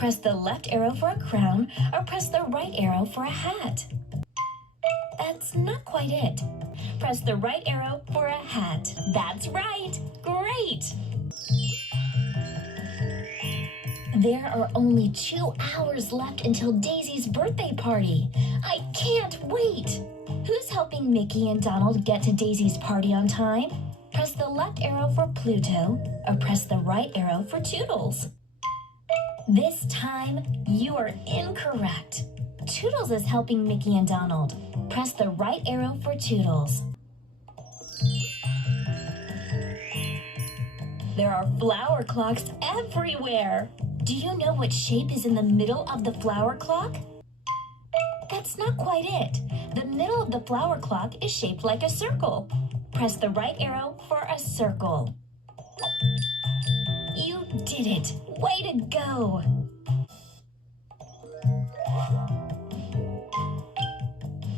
Press the left arrow for a crown, or press the right arrow for a hat. That's not quite it. Press the right arrow for a hat. That's right! Great! There are only 2 hours left until Daisy's birthday party. I can't wait! Who's helping Mickey and Donald get to Daisy's party on time? Press the left arrow for Pluto, or press the right arrow for Toodles. This time, you are incorrect. Toodles is helping Mickey and Donald. Press the right arrow for Toodles. There are flower clocks everywhere. Do you know what shape is in the middle of the flower clock? That's not quite it. The middle of the flower clock is shaped like a circle. Press the right arrow for a circle. You did it! Way to go!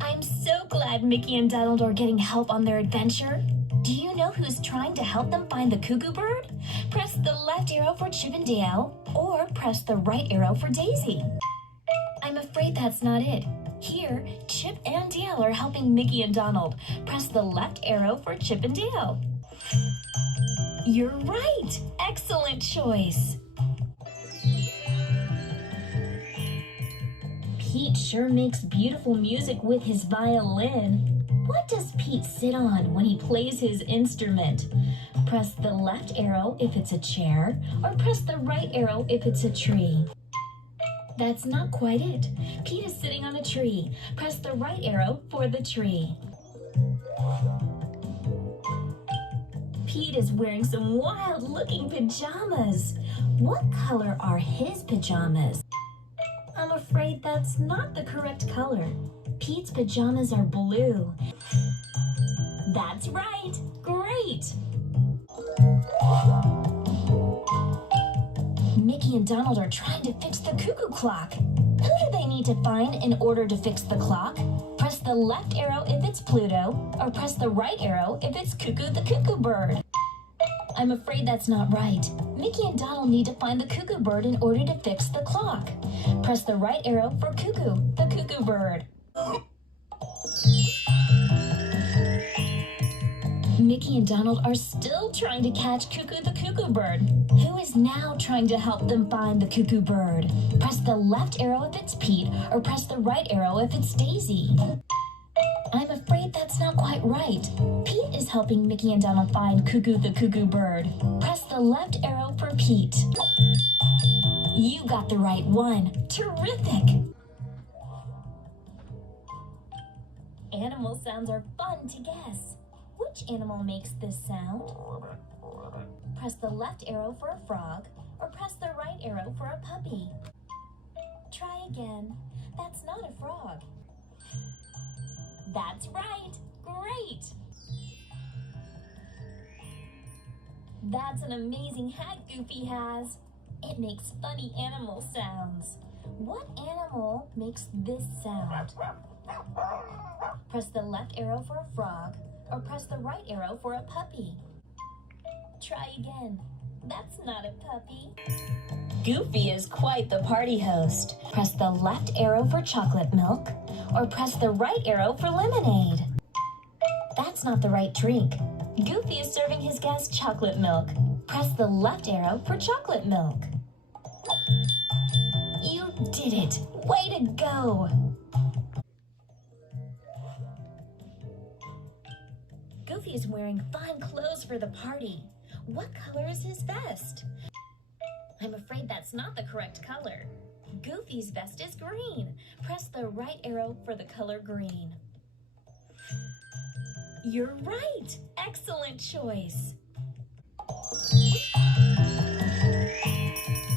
I'm so glad Mickey and Donald are getting help on their adventure. Do you know who's trying to help them find the cuckoo bird? Press the left arrow for Chip and Dale, or press the right arrow for Daisy. I'm afraid that's not it. Here, Chip and Dale are helping Mickey and Donald. Press the left arrow for Chip and Dale. You're right! Excellent choice! Pete sure makes beautiful music with his violin. What does Pete sit on when he plays his instrument? Press the left arrow if it's a chair, or press the right arrow if it's a tree. That's not quite it. Pete is sitting on a tree. Press the right arrow for the tree. Pete is wearing some wild-looking pajamas. What color are his pajamas? I'm afraid that's not the correct color. Pete's pajamas are blue. That's right! Great! Mickey and Donald are trying to fix the cuckoo clock. Who do they need to find in order to fix the clock? Press the left arrow if it's Pluto, or press the right arrow if it's Cuckoo the cuckoo bird. I'm afraid that's not right. Mickey and Donald need to find the cuckoo bird in order to fix the clock. Press the right arrow for Cuckoo the cuckoo bird. Mickey and Donald are still trying to catch Cuckoo the cuckoo bird, who is now trying to help them find the cuckoo bird. Press the left arrow if it's Pete, or press the right arrow if it's Daisy. I'm afraid that's not quite right. Pete is helping Mickey and Donald find Cuckoo the cuckoo bird. Press the left arrow for Pete. You got the right one. Terrific! Animal sounds are fun to guess. Which animal makes this sound? Press the left arrow for a frog, or press the right arrow for a puppy. Try again. That's not a frog. That's right! Great! That's an amazing hat Goofy has. It makes funny animal sounds. What animal makes this sound? Press the left arrow for a frog, or press the right arrow for a puppy. Try again. That's not a puppy. Goofy is quite the party host. Press the left arrow for chocolate milk, or press the right arrow for lemonade. That's not the right drink. Goofy is serving his guests chocolate milk. Press the left arrow for chocolate milk. You did it! Way to go! Goofy is wearing fine clothes for the party. What color is his vest? I'm afraid that's not the correct color. Goofy's vest is green. Press the right arrow for the color green. You're right! Excellent choice!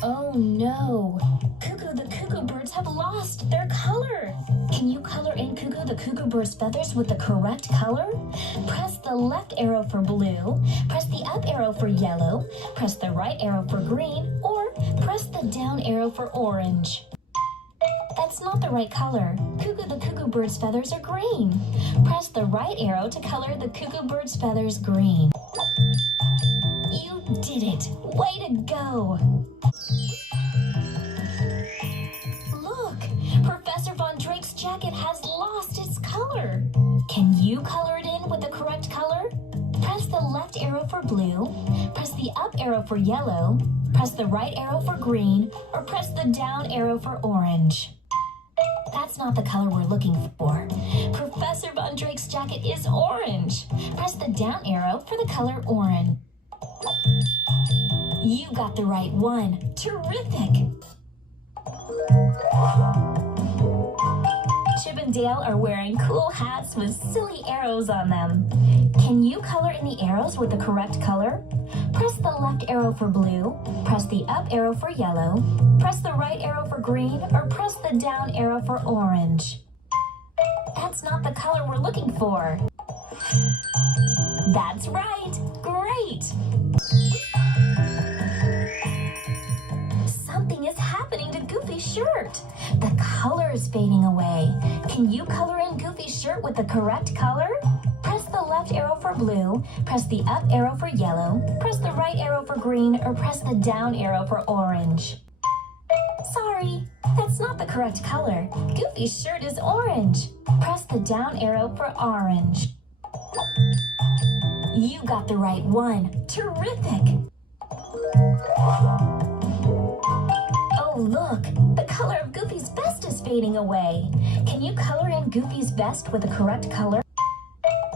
Oh no! Cuckoo the cuckoo birds have lost their color! Can you color in Cuckoo the cuckoo bird's feathers with the correct color? Press the left arrow for blue, press the up arrow for yellow, press the right arrow for green, or press the down arrow for orange. That's not the right color. Cuckoo the cuckoo bird's feathers are green. Press the right arrow to color the cuckoo bird's feathers green. You did it! Way to go! jacket has lost its color. Can you color it in with the correct color? Press the left arrow for blue, press the up arrow for yellow, press the right arrow for green, or press the down arrow for orange. That's not the color we're looking for. Professor Von Drake's jacket is orange. Press the down arrow for the color orange. You got the right one. Terrific! Chip and Dale are wearing cool hats with silly arrows on them. Can you color in the arrows with the correct color? Press the left arrow for blue, press the up arrow for yellow, press the right arrow for green, or press the down arrow for orange. That's not the color we're looking for. That's right! Great! Something is happening to Goofy's shirt. The color is fading away. Can you color in Goofy's shirt with the correct color? Press the left arrow for blue, press the up arrow for yellow, press the right arrow for green, or press the down arrow for orange. Sorry, that's not the correct color. Goofy's shirt is orange. Press the down arrow for orange. You got the right one. Terrific! Oh, look, the color of Goofy's vest is fading away. Can you color in Goofy's vest with the correct color?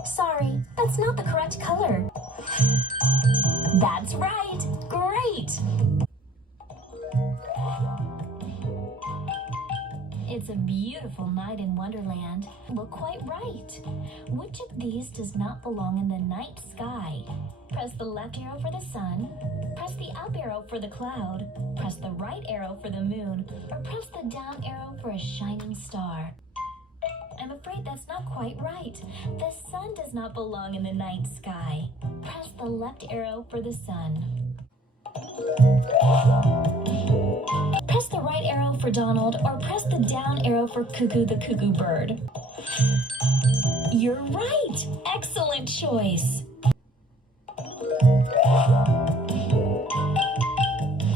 Sorry, that's not the correct color. That's right! Great! It's a beautiful night in Wonderland. Look quite right. Which of these does not belong in the night sky? Press the left arrow for the sun, press the up arrow for the cloud, press the right arrow for the moon, or press the down arrow for a shining star. I'm afraid that's not quite right. The sun does not belong in the night sky. Press the left arrow for the sun. Press the right arrow for Donald, or press the down arrow for Cuckoo the cuckoo bird. You're right! Excellent choice!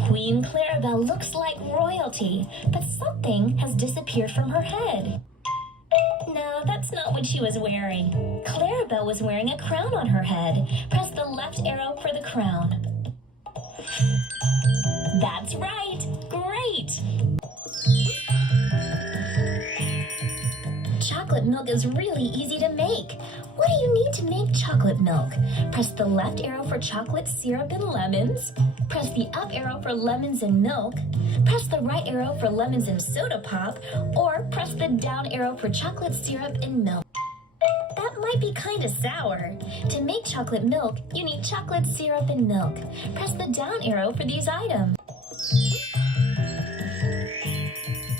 Queen Clarabelle looks like royalty, but something has disappeared from her head. No, that's not what she was wearing. Clarabelle was wearing a crown on her head. Press the left arrow for the crown. That's right! Great! Chocolate milk is really easy to make. What do you need to make chocolate milk? Press the left arrow for chocolate syrup and lemons. Press the up arrow for lemons and milk. Press the right arrow for lemons and soda pop. Or press the down arrow for chocolate syrup and milk. That might be kind of sour. To make chocolate milk, you need chocolate syrup and milk. Press the down arrow for these items.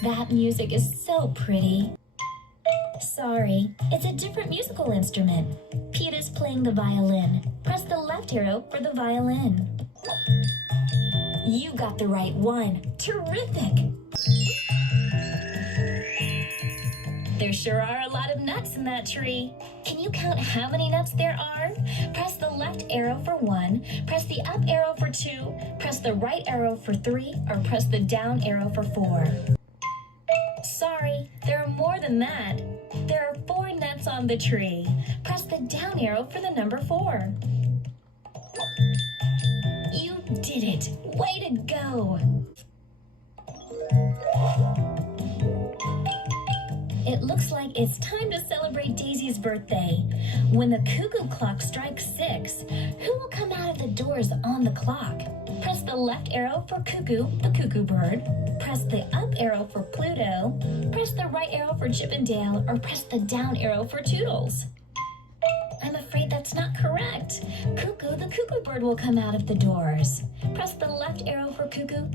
That music is so pretty. Sorry, it's a different musical instrument. Pete is playing the violin. Press the left arrow for the violin. You got the right one. Terrific! There sure are a lot of nuts in that tree. Can you count how many nuts there are? Press the left arrow for 1, press the up arrow for 2, press the right arrow for 3, or press the down arrow for 4. Sorry, there are more than that. There are 4 nuts on the tree. Press the down arrow for the number 4. You did it! Way to go! It looks like it's time to celebrate Daisy's birthday. When the cuckoo clock strikes 6, who will come out of the doors on the clock? Press the left arrow for Cuckoo, the cuckoo bird. Press the up arrow for Pluto. Press the right arrow for Chip and Dale, or press the down arrow for Toodles. I'm afraid that's not correct. Cuckoo, the cuckoo bird will come out of the doors. Press the left arrow for Cuckoo.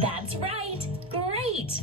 That's right! Great!